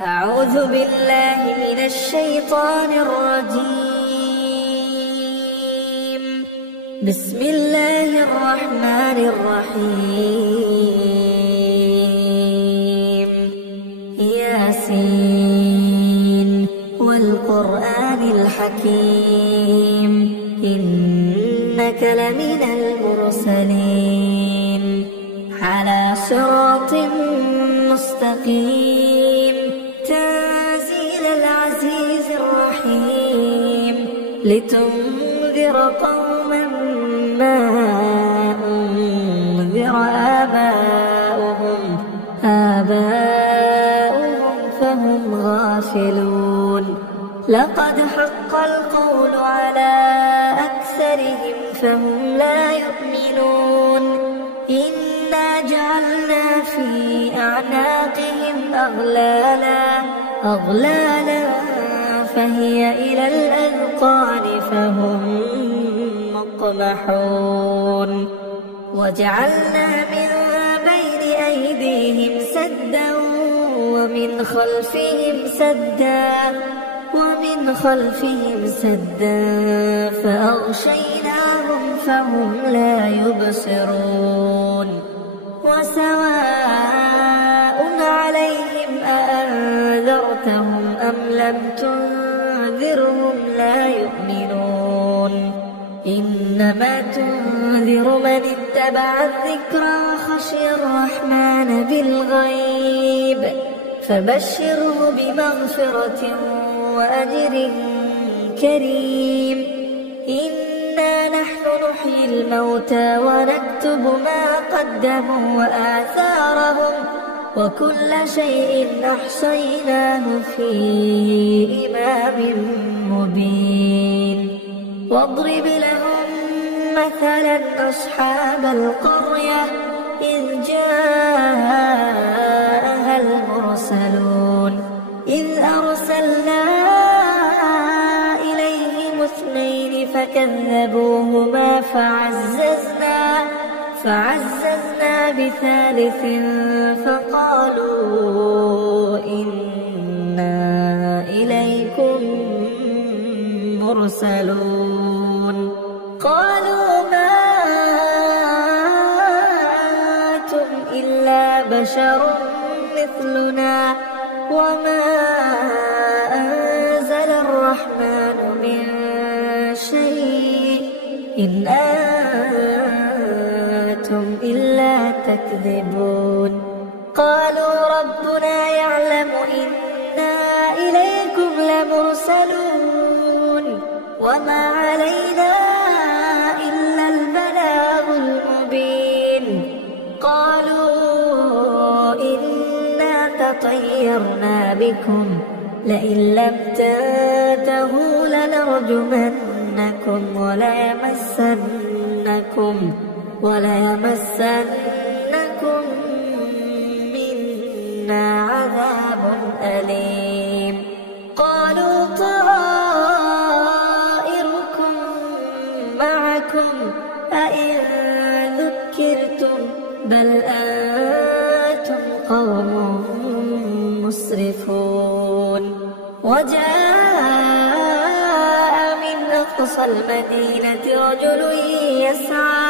أعوذ بالله من الشيطان الرجيم. بسم الله الرحمن الرحيم. ياسين والقرآن الحكيم إنك لمن المرسلين على صراط مستقيم تنزيل العزيز الرحيم لتنذر قوما ما أنذر آباؤهم فهم غافلون. لقد حق القول على أكثرهم فهم لا يؤمنون. إنا جعلنا في أعناقهم أغلالا فهي إلى الأذقان فهم مقمحون. وجعلنا من بين أيديهم سدا ومن خلفهم سدا فأغشيناهم فهم لا يبصرون. وسواء عليهم أأنذرتهم أم لم تنذرهم لا يؤمنون. إنما تنذر من اتبع الذكر وخشي الرحمن بالغيب فبشره بمغفرة وأجر كريم. إنا نحن نحيي الموتى ونكتب ما قدموا وآثارهم وكل شيء أحصيناه في إمام مبين. واضرب لهم مثلا أصحاب القرية إذ جاءها المرسلون إذ أرسلنا إليهم اثنين فكذبوهما فعززنا بثالث فقالوا إنا إليكم مرسلون. قالوا ما أنتم إلا بشر مثلنا وما أنزل الرحمن من شيء إن أنتم إلا تكذبون. قالوا ربنا يعلم إنا إليكم لمرسلون وما علينا إلا البلاغ المبين. قالوا إنا تطيرنا بكم لئن لم تنتهوا لنرجمنكم وليمسنكم منا عذاب أليم. قالوا طائركم معكم أئن ذكرتم بل أنتم قوم مسرفون. وجاء من أقصى المدينة رجل يسعى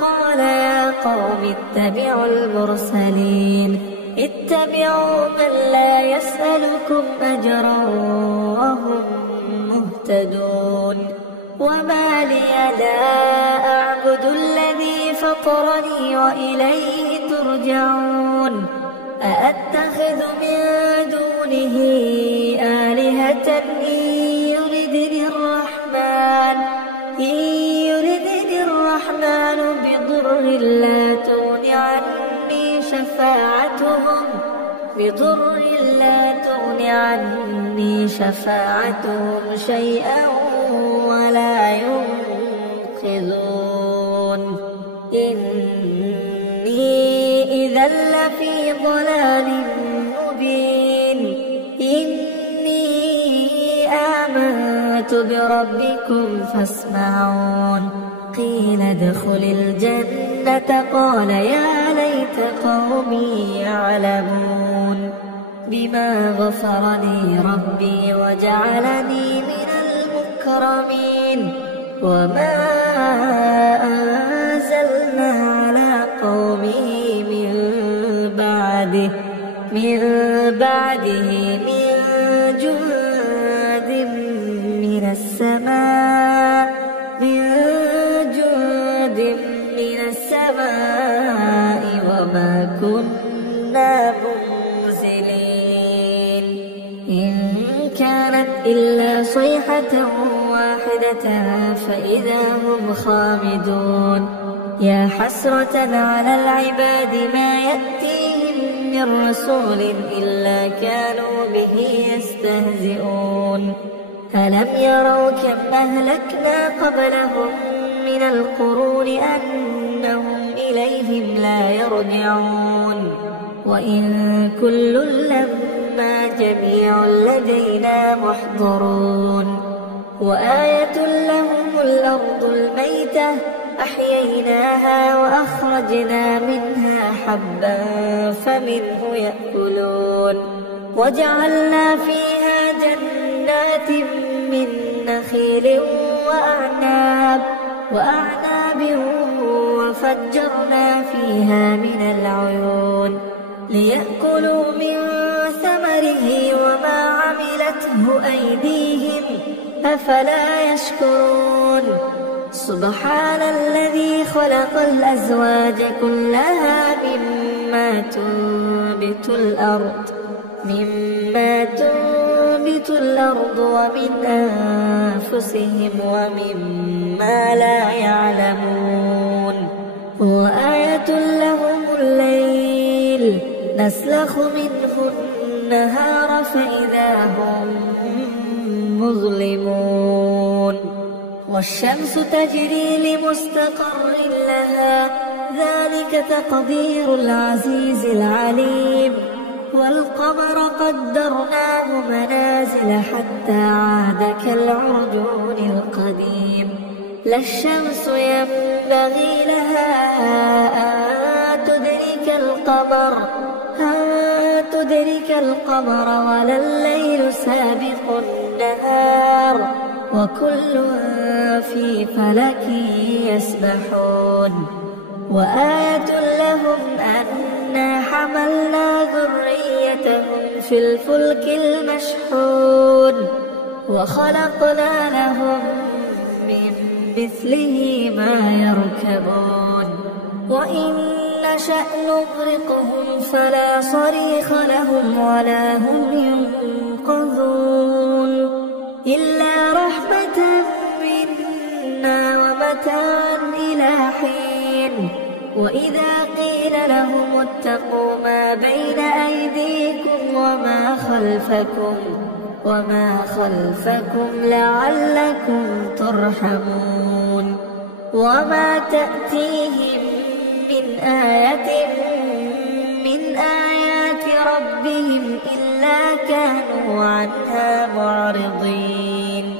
قال يا قوم اتبعوا المرسلين اتبعوا من لا يسألكم أجرا وهم مهتدون. وما لي لا أعبد الذي فطرني وإليه ترجعون. أأتخذ من دونه آلهة إن يردني الرحمن بضر لا تغن عني شفاعتهم شيئا ولا ينقذون. إني إذا لفي ضلال مبين. إني آمنت بربكم فاسمعون. قيل ادخل الجنة قال يا ليت قومي يعلمون. بما غفر لي ربي وجعلني من المكرمين وما أنزلنا على قومه من بعده من جند من السماء وما كنا منزلين إن كانت إلا صيحة واحدة فإذا هم خامدون يا حسرة على العباد ما يأتيهم من رسول إلا كانوا به يستهزئون ألم يروا كم أهلكنا قبلهم من القرون أنهم إليهم لا يرجعون وإن كل لما جميع لدينا محضرون وآية لهم الأرض الميتة أحييناها وأخرجنا منها حبا فمنه يأكلون وجعلنا فيها جنات من نخيل وأعناب وفجرنا فيها من العيون ليأكلوا من ثمره وما عملته أيديهم أفلا يشكرون سبحان الذي خلق الأزواج كلها مما تنبت الأرض ومن أنفسهم ومما لا يعلمون وآية لهم الليل نسلخ منه النهار فإذا هم مظلمون والشمس تجري لمستقر لها ذلك تقدير العزيز العليم والقمر قدرناه منازل حتى عاد كالعرجون القديم لا الشمس ينبغي لها أن تدرك القمر ولا الليل سابق النهار وكل في فلك يسبحون وآية لهم أنا حملنا ذريتهم في الفلك المشحون وخلقنا لهم من مثله ما يركبون وإن نشأ نغرقهم فلا صريخ لهم ولا هم ينقذون إلا رحمة منا ومتاعا إلى حين وإذا قيل لهم اتقوا ما بين أيديكم وما خلفكم لعلكم ترحمون وما تأتيهم من آيات ربهم إلا كانوا عنها معرضين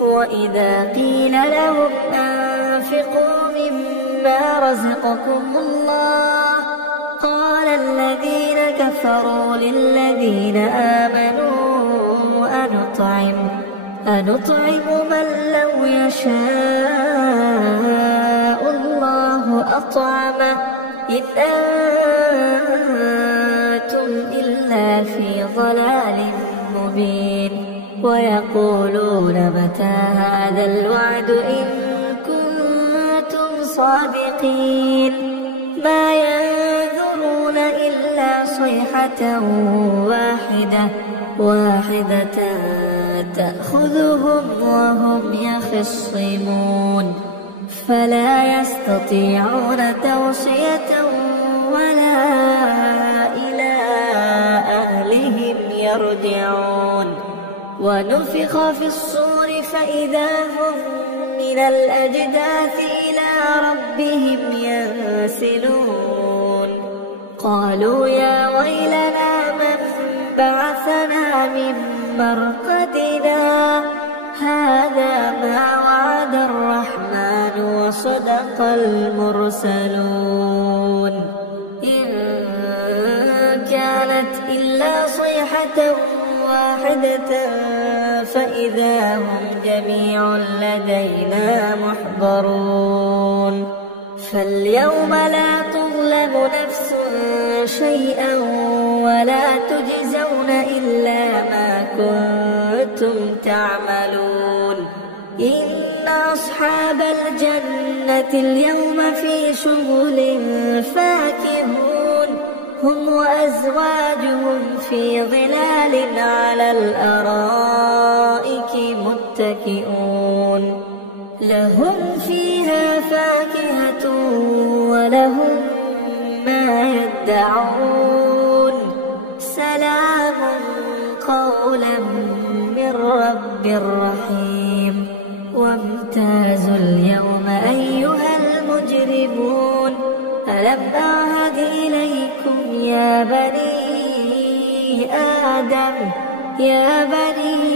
وإذا قيل لهم أنفقوا مما رزقكم الله قال الذين كفروا للذين آمنوا أنطعم من لو يشاء الله أطعمه إن أنتم إلا في ضلال مبين ويقولون متى هذا الوعد إن كنتم صادقين ما ينظرون إلا صيحة واحدة تأخذهم وهم يخصمون فلا يستطيعون توصية ولا إلى أهلهم يرجعون ونفخ في الصور فإذا هم من الأجداث إلى ربهم ينسلون قالوا يا ويلنا من بعثنا من مرقدنا هذا ما وعد الرحمن وصدق المرسلون إن كانت إلا صيحة صيحة واحدة فإذا هم جميع لدينا محضرون فاليوم لا تظلم نفس شيئا ولا تجزون إلا ما كنتم تعملون إن أصحاب الجنة اليوم في شغل فاكهون هم وأزواجهم في ظلال على الأرائك متكئون لهم فيها فاكهة ولهم ما يدعون سلام قولا من رب رحيم وامتازوا اليوم أيها المجرمون ألم أعهد إليكم يا بني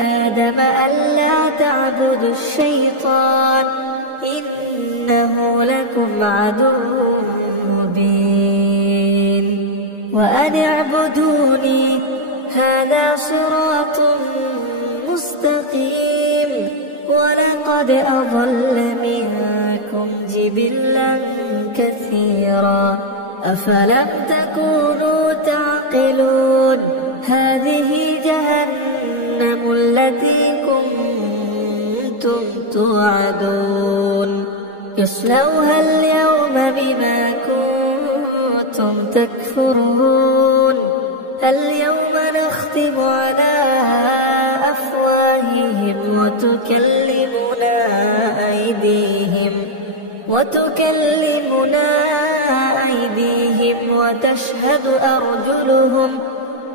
آدم ألا تعبدوا الشيطان إنه لكم عدو مبين وأن اعبدوني هذا صراط مستقيم ولقد أضل منكم جبلا كثيرا أفلم تكونوا تعقلون هذه جهنم التي كنتم توعدون يصلوها اليوم بما كنتم تكفرون اليوم نختم على أفواههم وتكلمنا أيديهم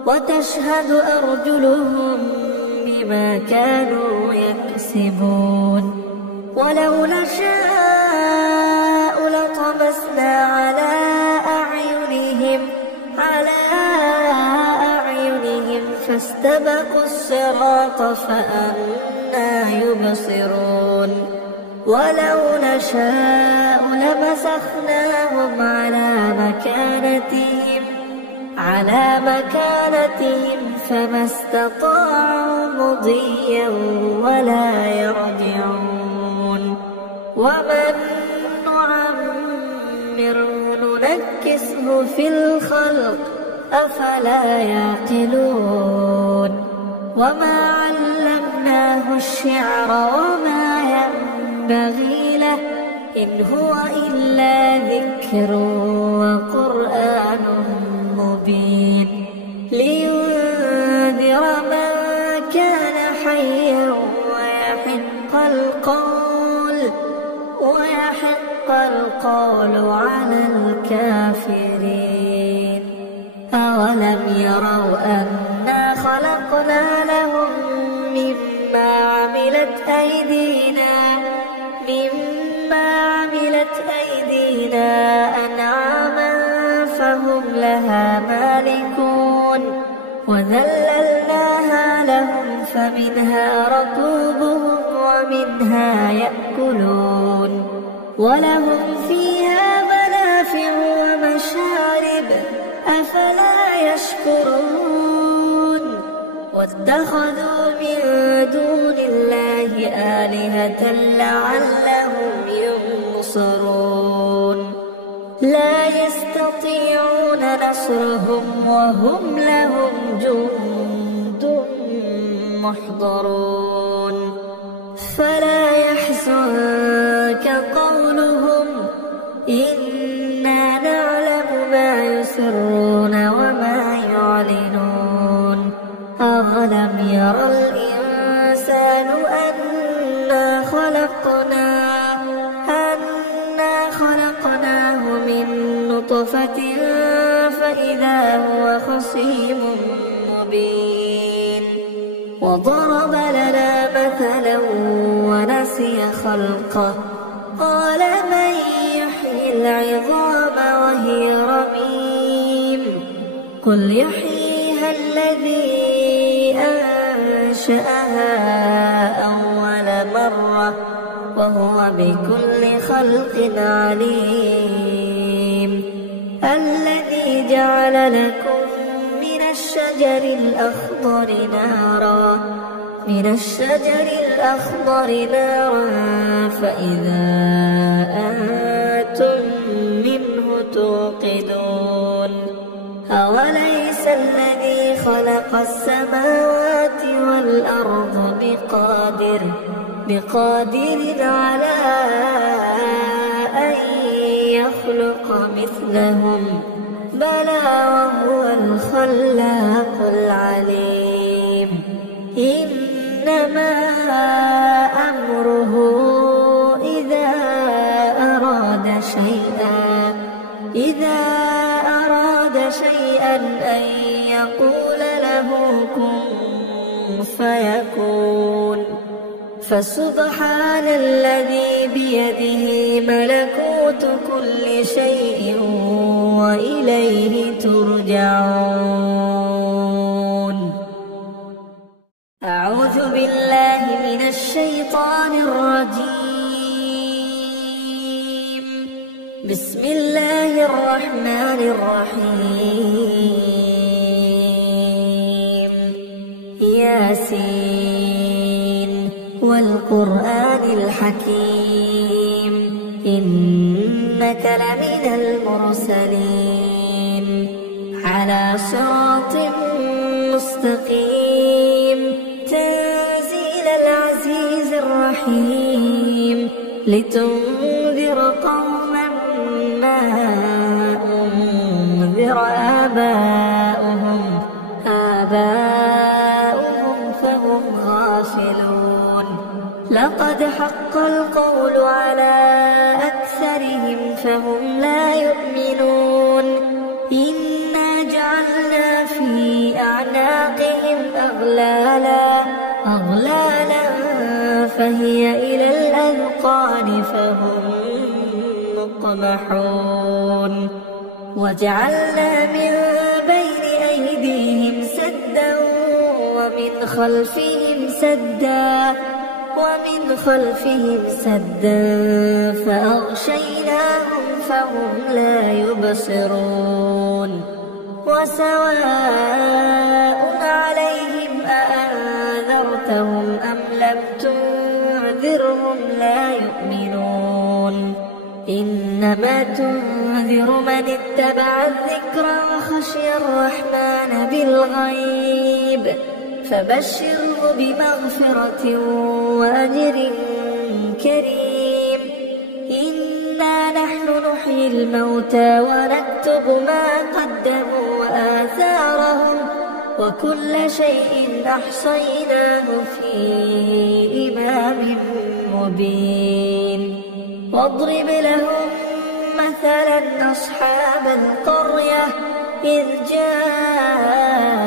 وتشهد أرجلهم بما كانوا يكسبون ولو نشاء لطمسنا على أعينهم فاستبقوا الصراط فأنى يبصرون ولو نشاء لمسخناهم على مكانتهم فما استطاعوا مضيا ولا يرجعون ومن نعمره ننكسه في الخلق أفلا يعقلون وما علمناه الشعر وما ينبغي له إن هو إلا ذكر وقرآن مبين لينذر من كان حيا ويحق القول على الكافرين أولم يروا أنا خلقنا لهم مما عملت أيدينا أنعاما فهم لها مالكون وذللناها لهم فمنها ركوبهم ومنها يأكلون ولهم فيها منافع ومشارب أفلا يشكرون واتخذوا من دون الله آلهة لعلهم ينصرون لا يستطيعون نصرهم وهم لهم جند محضرون فلا يحزنك قولهم إنا نعلم ما يسرون وما يعلنون أولم ير الإنسان أنا خلقناه من نطفة فإذا هو خصيم مبين وضرب لنا مثلا ونسي خلقه قال من يحيي العظام وهي رميم قل يحييها الذي أنشأها أول مرة وهو بكل خلق عليم الذي جعل لكم من الشمس الشجر الأخضر نارا فإذا أنتم منه توقدون أوليس الذي خلق السماوات والأرض بقادر على أن يخلق مثلهم بلى وهو الخلاق العليم إنما أمره إذا أراد شيئا أن يقول له كن فيكون فسبحان الذي بيده ملكوت كل شيء وإليه ترجعون. أعوذ بالله من الشيطان الرجيم. بسم الله الرحمن الرحيم. ياسين والقرآن الحكيم إنك لمن المرسلين على صراط مستقيم تنزيل العزيز الرحيم لتنذر قوما ما أنذر آباؤهم فهم غافلون لقد حق القول على أكثرهم فهم لا يؤمنون إنا جعلنا في أعناقهم أغلالا فهي إلى الأذقان فهم مقمحون وجعلنا من بين أيديهم سدا ومن خلفهم سدا فأغشيناهم فهم لا يبصرون وسواء عليهم أأنذرتهم أم لم تنذرهم لا يؤمنون إنما تنذر من اتبع الذكر وخشي الرحمن بالغيب فبشره بمغفرة وأجر كريم إنا نحن نحيي الموتى ونكتب ما قدموا وآثارهم وكل شيء أحصيناه في إمام مبين واضرب لهم مثلا أصحاب القرية إذ جاءها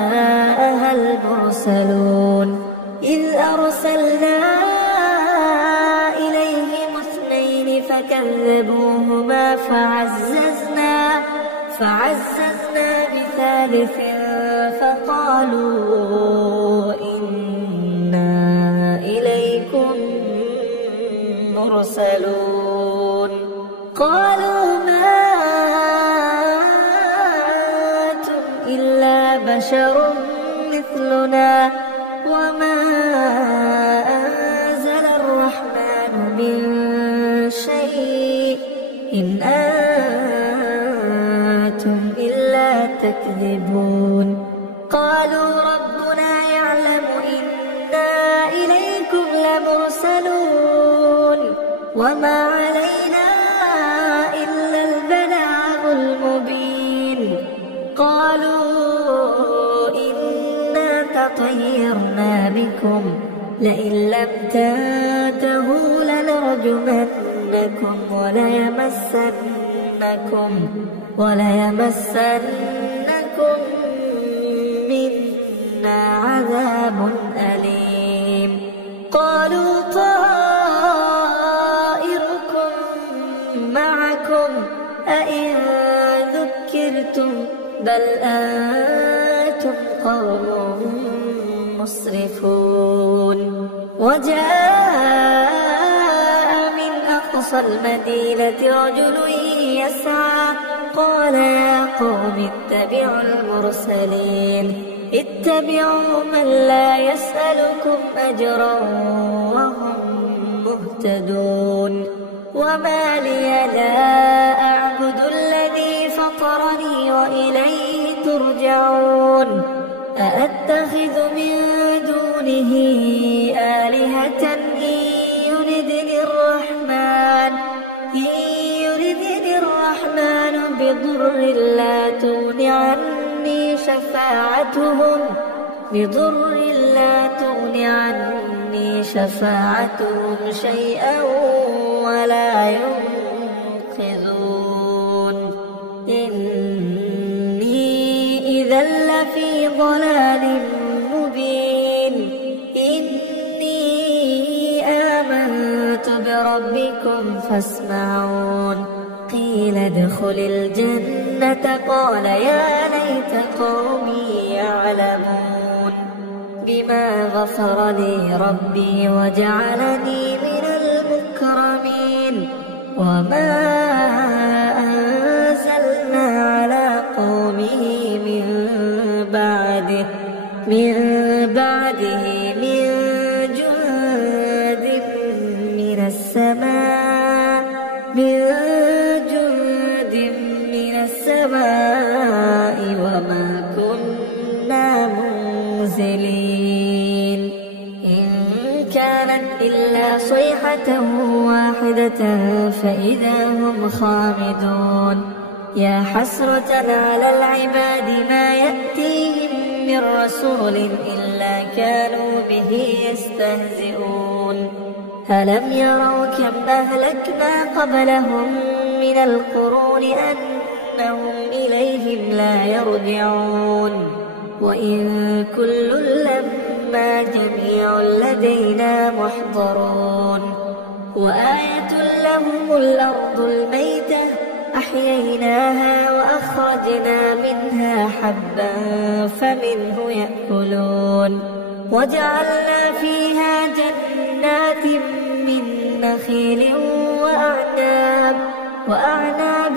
المرسلون إذ أرسلنا إليهم اثنين فكذبوهما فعززنا بثالث فقالوا إنا إليكم مرسلون قالوا ما أنتم إلا بشر مثلنا وما أنزل الرحمن من شيء إن أنتم إلا تكذبون قالوا ربنا يعلم إنا إليكم لمرسلون وما علينا إلا البلاغ المبين قالوا إنا تطيرنا بكم لئن لم تنتهوا لنرجمنكم وليمسنكم منا عذاب أليم قالوا طائركم معكم أئن ذكرتم بل أنتم قوم مسرفون وجاء من أقصى المدينة رجل يسعى قال يا قوم اتبعوا المرسلين اتبعوا من لا يسألكم أجرا وهم مهتدون وما لي لا أعبد الذي فطرني وإليه ترجعون أأتخذ من دونه آلهة إن يردني الرحمن بضر لا تغن عني شفاعتهم شيئا ولا ينقذون إني إذا لفي ضلال مبين إني آمنت بربكم فاسمعون قيل ادخل الجنة قال يا ليت قومي يعلمون بما غفر لي ربي وجعلني من المكرمين وما أنزلنا على قومه من بعده من جند من السماء وما كنا منزلين إن كانت إلا صيحة واحدة فإذا هم خامدون يا حسرة على العباد ما يأتيهم من رسول إلا كانوا به يستهزئون ألم يروا كم أهلكنا قبلهم من القرون أنهم إليهم لا يرجعون وإن كل لما جميع لدينا محضرون وآية لهم الأرض الميتة أحييناها وأخرجنا منها حبا فمنه يأكلون وجعلنا فيها جنات من نخيل وأعناب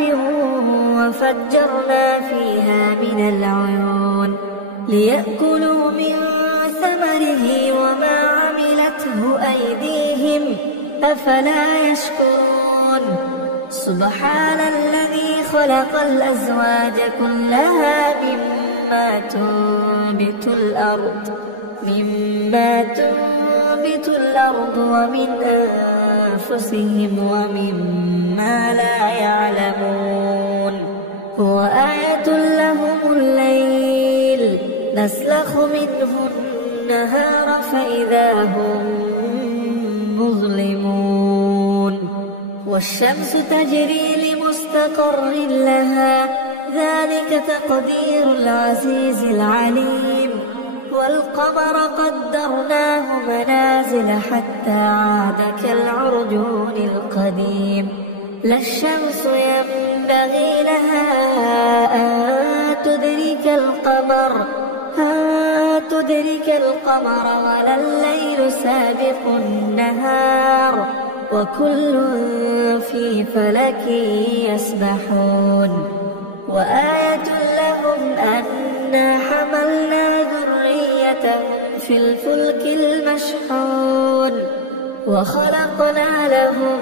وفجرنا فيها من العيون ليأكلوا من ثمره وما عملته أيديهم أفلا يشكرون سبحان الذي خلق الأزواج كلها مما تنبت الأرض ومن أنفسهم ومما لا يعلمون وآية لهم الليل نسلخ منه النهار فإذا هم مظلمون والشمس تجري لمستقر لها ذلك تقدير العزيز العليم والقمر قدرناه منازل حتى عاد كالعرجون القديم لا الشمس ينبغي لها أن تدرك القمر ولا الليل سابق النهار وكل في فلك يسبحون وآية لهم أنا حملنا ذريتهم في الفلك المشحون وخلقنا لهم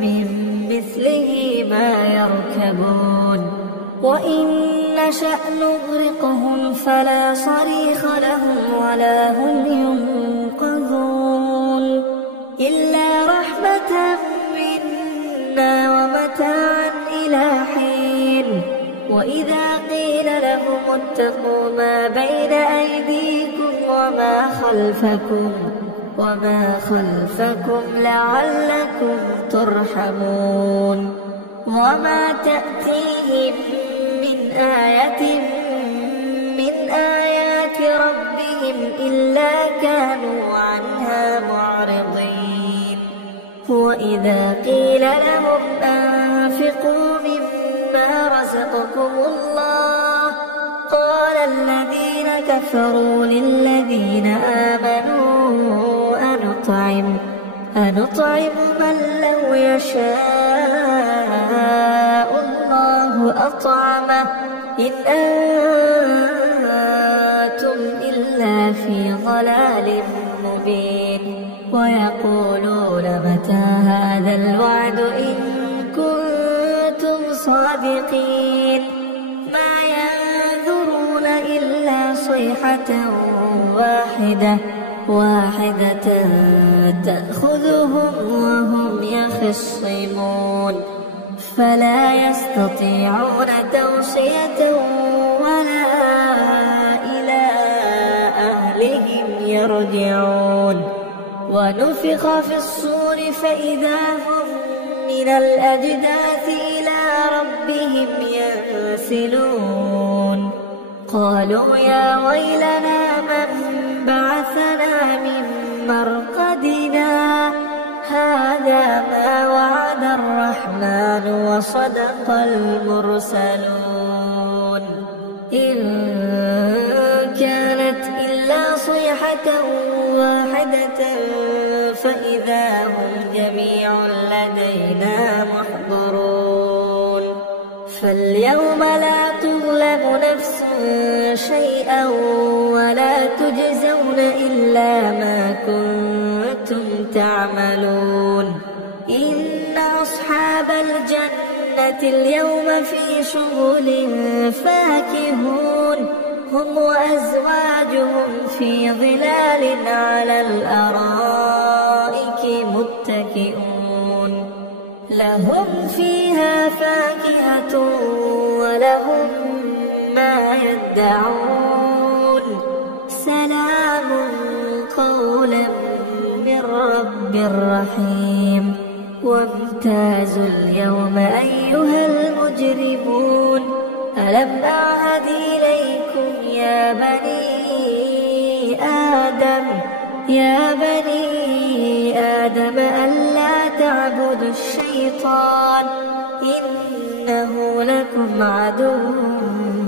من مثله ما يركبون وإن نشأ نغرقهم فلا صريخ لهم ولا هم ينقذون إلا رحمة منا ومتاعا إلى حين وإذا قيل لهم اتقوا ما بين أيديكم وما خلفكم لعلكم ترحمون وما تأتيهم من آية من آيات ربهم إلا كانوا عنها معرضين وإذا قيل لهم أنفقوا مما رزقكم الله قال الذين كفروا للذين آمنوا أنطعم من لو يشاء الله أطعمه إن أنتم لفي ضلال مبين ويقولون متى هذا الوعد إن كنتم صادقين ما ينظرون إلا صيحة واحدة تأخذهم وهم يخصمون فلا يستطيعون توصية ولا إلى أهلهم يرجعون ونفخ في الصور فإذا هم من الأجداث إلى ربهم ينسلون قالوا يا ويلنا من بعثنا من مرقدنا هذا ما وعد الرحمن وصدق المرسلون إن كانت إلا صيحة واحدة فإذا هم جميع لدينا محضرون فاليوم لا تظلم نفس شيئا ولا تجزون إلا ما كنتم تعملون إن أصحاب الجنة اليوم في شغل فاكهون هم وأزواجهم في ظلال على الأرائك متكئون لهم فيها فاكهة ولهم ما يدعون سلام قولا من رب رحيم وامتازوا اليوم أيها المجرمون ألم أعهد إليكم يا بني آدم ألا تعبدوا الشيطان إنه لكم عدو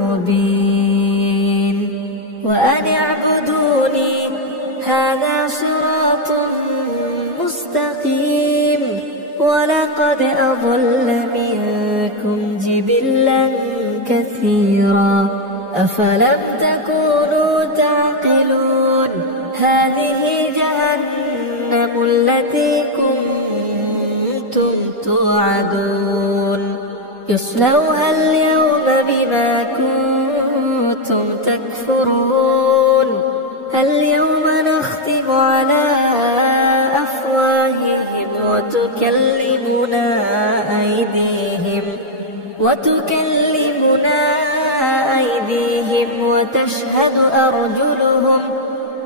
مبين وأن اعبدوني هذا صراط مستقيم ولقد أضل منكم جبلا كثيرا أفلم تكونوا تعقلون هذه جهنم التي كنتم توعدون يصلوها اليوم بما كنتم تكفرون اليوم نختم على أفواههم وتكلمنا أيديهم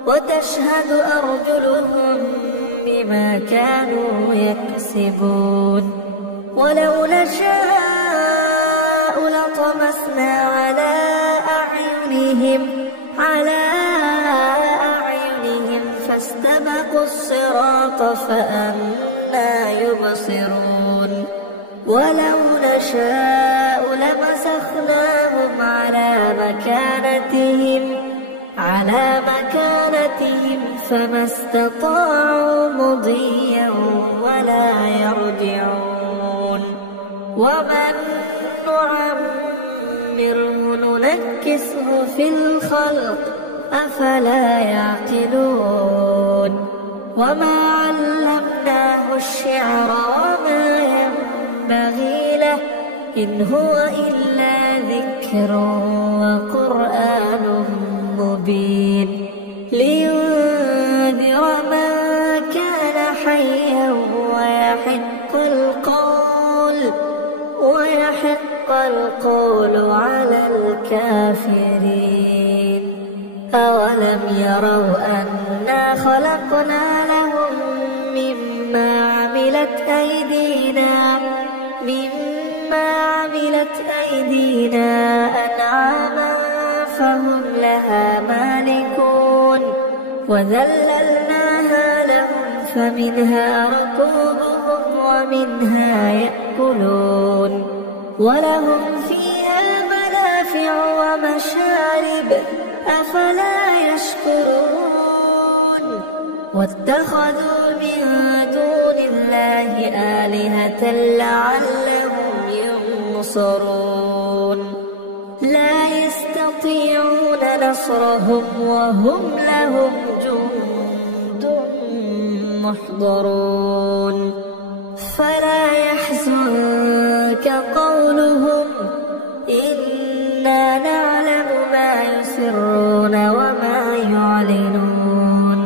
وتشهد أرجلهم بما كانوا يكسبون ولو نشاء لطمسنا على أعينهم فاستبقوا الصراط فأنى يبصرون ولو نشاء لمسخناهم على مكانتهم فما استطاعوا مضيا ولا يرجعون ومن نعمره ننكسه في الخلق أفلا يعقلون وما علمناه الشعر وما ينبغي له إن هو إلا ذكر وقرآن مبين لينذر من كان حيا ويحق القول على الكافرين أولم يروا أنا خلقنا لهم مما عملت أيدينا أنعاما فهم لها مالكون وذللناها لهم فمنها ركوبهم ومنها يأكلون ولهم فيها منافع ومشارب أفلا يشكرون واتخذوا من دون الله آلهة لعلهم ينصرون لا يستطيعون نصرهم وهم لهم جند محضرون فلا يحزنك قولهم إنا نعلم ما يسرون وما يعلنون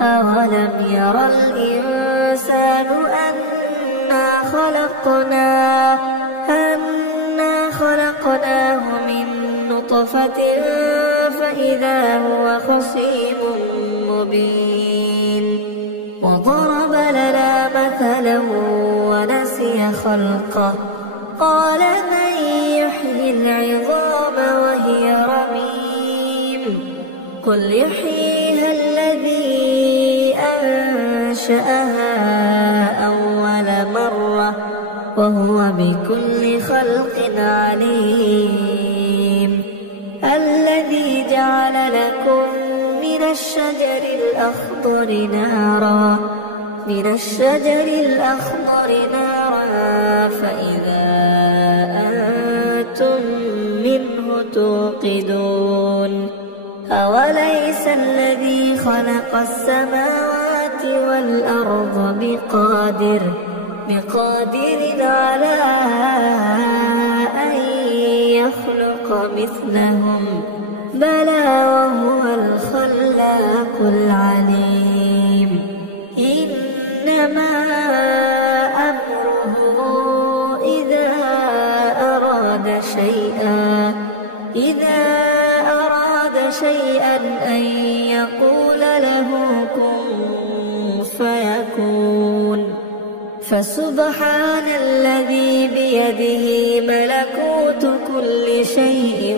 أولم يرى الإنسان أنا خلقناه من نطفة فإذا هو خصيم مبين وضرب لنا مثلا ونسي خلقه قال من يحيي العظام وهي رميم قل يحييها الذي أنشأها أول مرة وهو بكل خلق عليم الذي جعل لكم من الشجر الأخضر نارا فإذا أنتم منه توقدون أوليس الذي خلق السماوات والأرض بقادر على أن يخلق مثلهم بلى وهو الخلاق العليم إنما أمره إذا أراد شيئا أن يقول له كن فيكون فسبحان الذي بيده ملكوت كل شيء